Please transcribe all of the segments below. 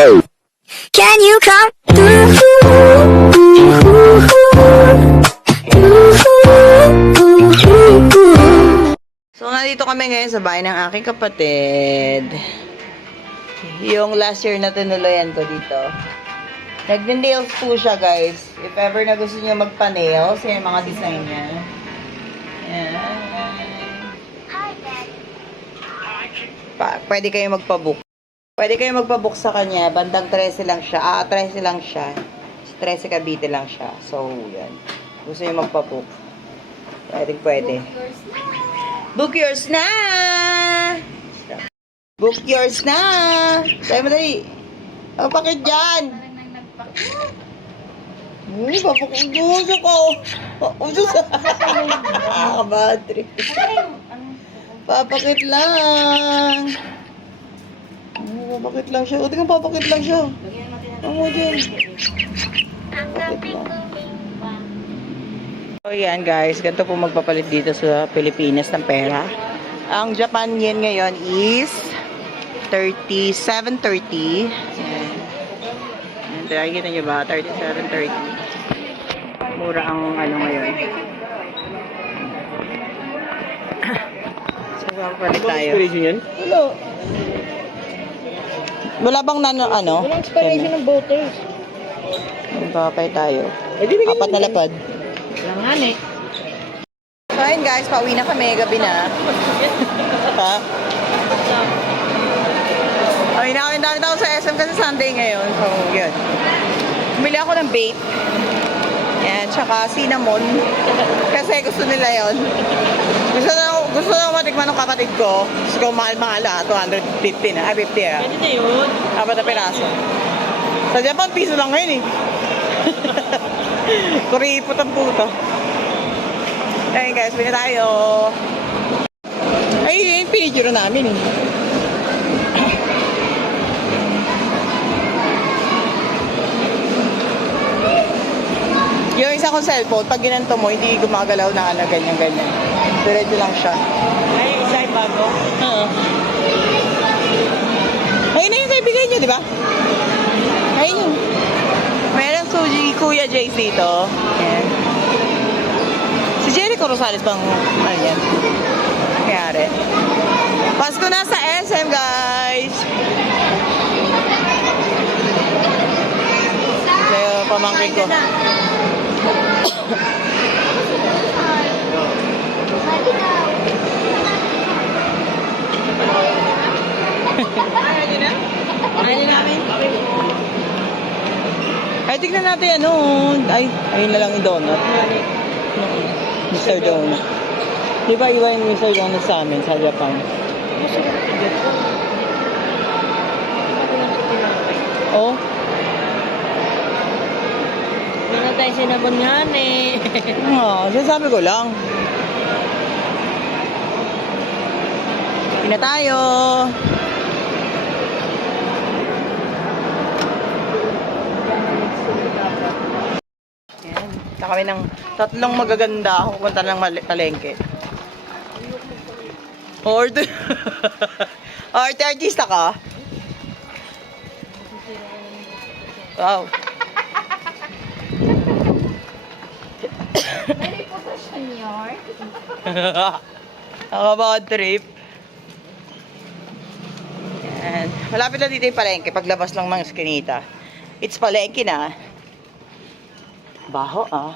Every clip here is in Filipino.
Can you come? So, nandito kami ngayon sa bahay ng aking kapatid. Yung last year na tinuloyan ko dito. Nag-nails po siya, guys. If ever na gusto niyo magpa-nails, yan yung mga design niya. Yan. Pwede kayo magpa-book. Pwede kayo magpa-book sa kanya. Bandang 13 lang siya. 13 lang siya. 13 Cavite lang siya. So, yan. Gusto niyo magpa-book. Pwede. Book yours na! Book yours na! Tayo madali. Ang pakit dyan! Papakit doon ako. Bad trip. Papakit lang. Papakit lang siya. O, tingnan papakit lang siya. Ang dyan. Papakit lang. So, yan guys. Ganito po magpapalit dito sa Pilipinas ng pera. Ang Japan yen ngayon is 37.30. Yan. Nakikita nyo ba? 37.30. Mura ang ano ngayon. So, papalit tayo. Expiration yan? Wala. Wala bang ano? Walang expiration ng voters. Magpapay tayo. Apat na lapad. Langan eh. So, ayun guys, pauwi na kami. Gabi na. Ha? Pauwi na kami. Dami tao sa SM kasi Sunday ngayon. So, yun. Bumili ako ng bait. Yan, tsaka cinnamon. Kasi gusto nila yon. Gusto na matikman ng kapatid ko. Gusto ko mahal-mahal 250 na. 50 ah. Pwede na yun. Apat na piraso. Sa Japan, piso lang ngayon eh. Kuripot ang puto. Ayun guys, pili tayo. Ay, yung pinicture namin eh. Yung isa kong cellphone, pag ginanto mo, hindi gumagalaw na ano, ganyan-ganyan. Diretso lang siya. Ay, isa yung bago. Oo. Ayun na yung kaibigan niyo, di ba? Ayun yun. Meron si Kuya Jace dito. Ayan. Si Jericho Rosales bang, ano yan? Nangyari. Pasko na sa SM, guys! Kaya pamangkin ko. Ayaw namin. Ay, tignan natin ano. Ay, ayun na lang yung donut. Mr. Donut. Di ba iba yung Mr. Donut sa amin, sa Japan? Oh? Hindi na tayo sinabon nga eh. Sinasabi ko lang. Hindi na tayo. Yan. Na kami ng tatlong magaganda. Pupunta ng palengke. Arte artista ka? Wow. May reputasyon yun. Nakabad trip. Yan. Malapit na dito yung palengke. Paglabas lang ng eskinita. It's palengke na. Baho ah.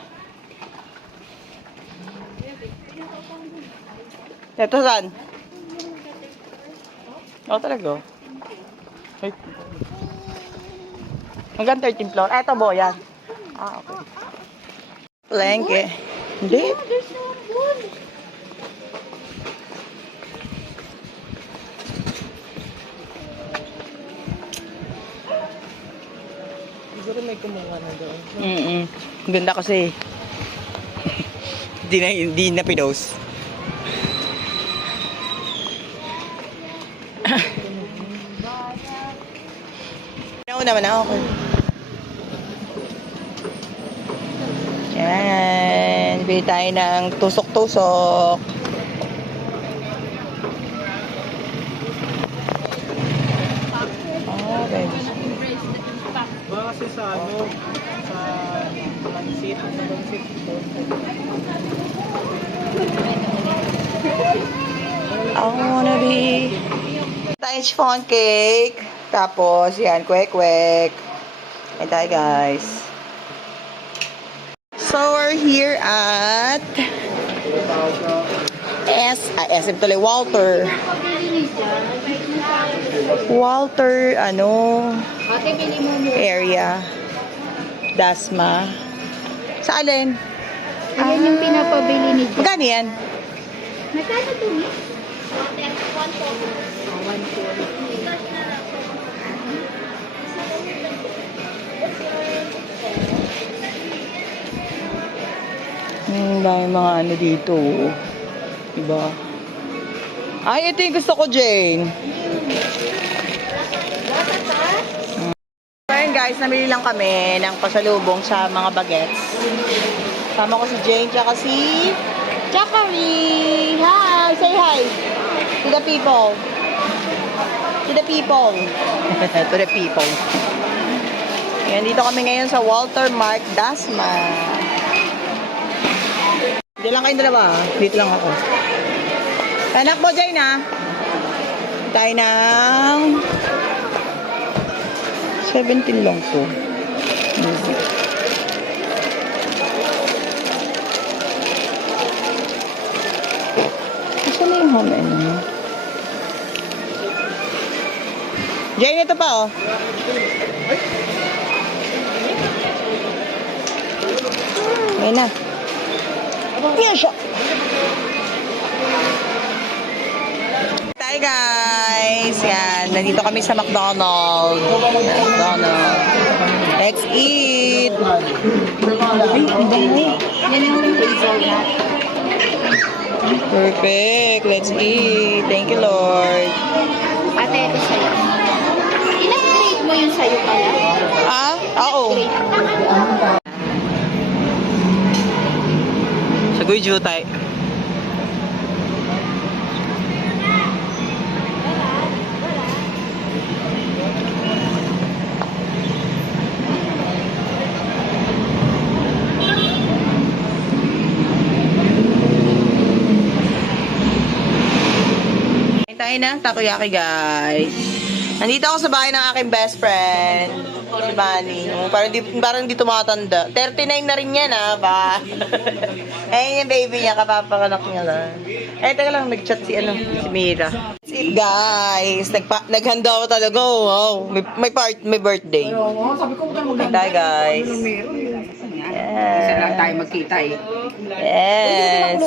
Ito saan? Oh, talaga. Ay. Hanggang 13th floor. Eto bo, yan. Ah, okay. Palengke. Hindi. There's no wood. Siguro may kumuha na doon. Ganda kasi. Hindi na pinost. Nauna naman ako. Yan. Bili tayo ng tusok-tusok. Okay. I wanna be... Tayo chiffon cake. Tapos, yan, kwek-kwek. Ayan tayo, guys. So, we're here at... SM tuloy, Walter. Walter, Ate, bili mo mo. area. Dasma. Sa alin? Ayan yung pinapabili ni Jack. Magkano yan? Magkano to, Miss? Dami mga ano dito. Diba? Ay, ito yung gusto ko, Jane. Ayun guys, namili lang kami ng pasalubong sa mga bagets. Sama ko si Jane, tsaka si Jackery. Hi! Say hi! To the people. To the people. To the people. Ayan, dito kami ngayon sa Walter Mark Dasma. Dito lang kayong dalawa. Dito lang ako. Anak mo, Jane, ha? Tayo ng 17 lang to. Music. Saan na yung home ano? Jane, ito pa, oh. Ayan na. Yan siya. Hi guys! Yan, nandito kami sa McDonald's. Let's eat! Ay, Yan yung hazelnut. perfect! Let's eat! Thank you, Lord! Ate, ito sa'yo. Ilang-grade mo yung sa'yo pala? Ah? Oo. Sagoy jutay. Tayo ng takoyaki, guys. Nandito ako sa bahay ng aking best friend, si Manny. Parang di tumatanda. 39 na rin yan, ha, ba? Ayun yung baby niya, kapapanganak niya lang. Eh, teka lang, nag-chat si Mira. That's it, guys. Naghanda ako talaga, wow. May birthday. Sabi ko, Hey, tayo, guys. Yes. lang tayo magkita eh. Yes.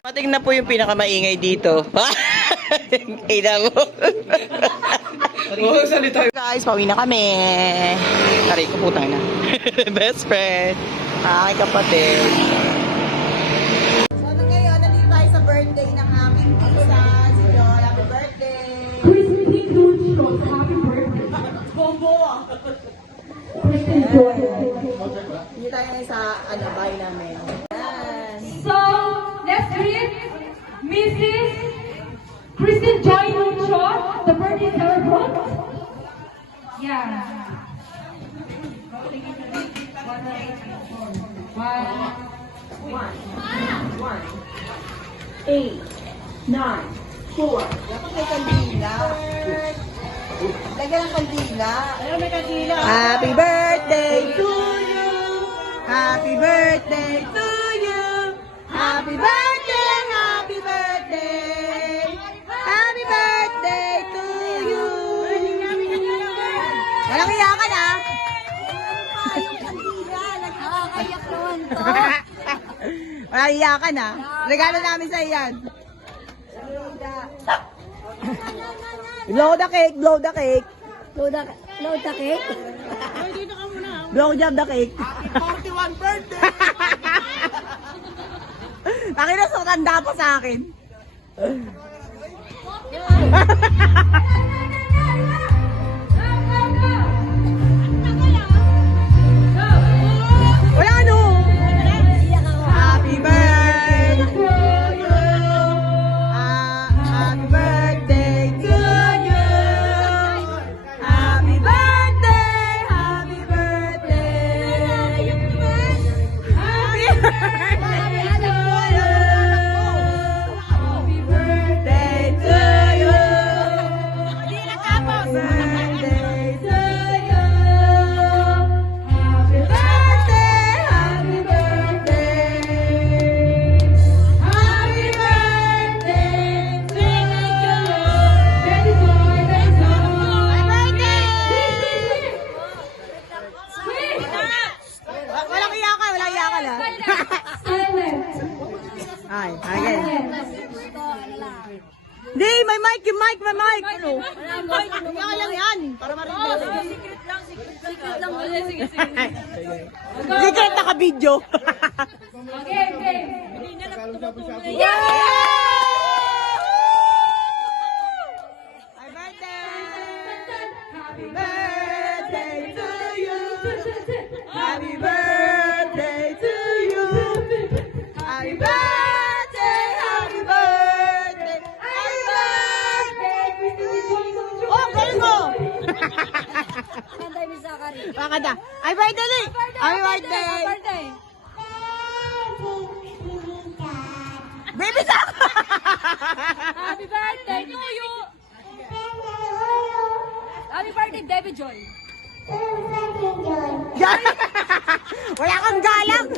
Mating na po yung pinakamaingay dito. Ina mo. Guys, pauwi na kami. Taray ko, putang na. Best friend. Aking kapatid. So, ngayon, nandito tayo sa birthday ng aking pizza. Si Joy, happy birthday. Bombo. Hindi tayo ngayon sa bahay namin. Yan. So, let's greet Mrs. Kristen Joy Nucho, the birthday celebrant. Yeah. 8, 9, 4. Dapat may kandila. Lagyan ng kandila. Ano may kandila? Happy birthday to you. Happy birthday to you. Happy birthday, happy birthday. Happy birthday to you. Walang iyakan, ha? Nakakayak naman to. Walang iyakan, ha? Regalo namin sa iyan. Blow the cake, blow the cake. Load the cake. Blow job the cake. 41 birthday! Nakina so tanda pa sa akin. Wala ano? Happy birthday to you. Happy birthday to you. Happy birthday, happy birthday. Happy birthday. Tingnan lang yan. Para marinig. Secret naka-video. Okay, okay. Happy birthday to you. Happy birthday to you. Happy birthday, happy birthday, happy birthday. Oh, galing mo. Makada. Happy birthday, Lee. Happy birthday. Baby Sak. Happy birthday to you! Happy birthday, Debbie Joy! Wala kang galang.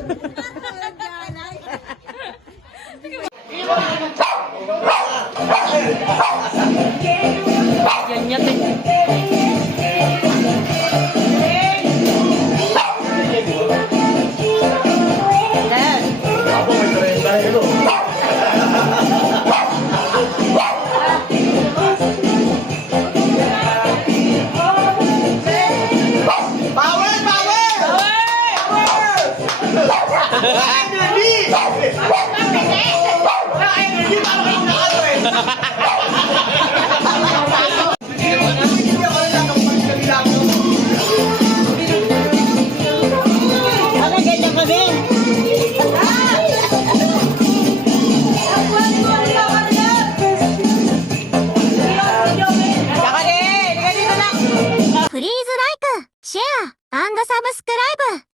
Please like, share, and subscribe.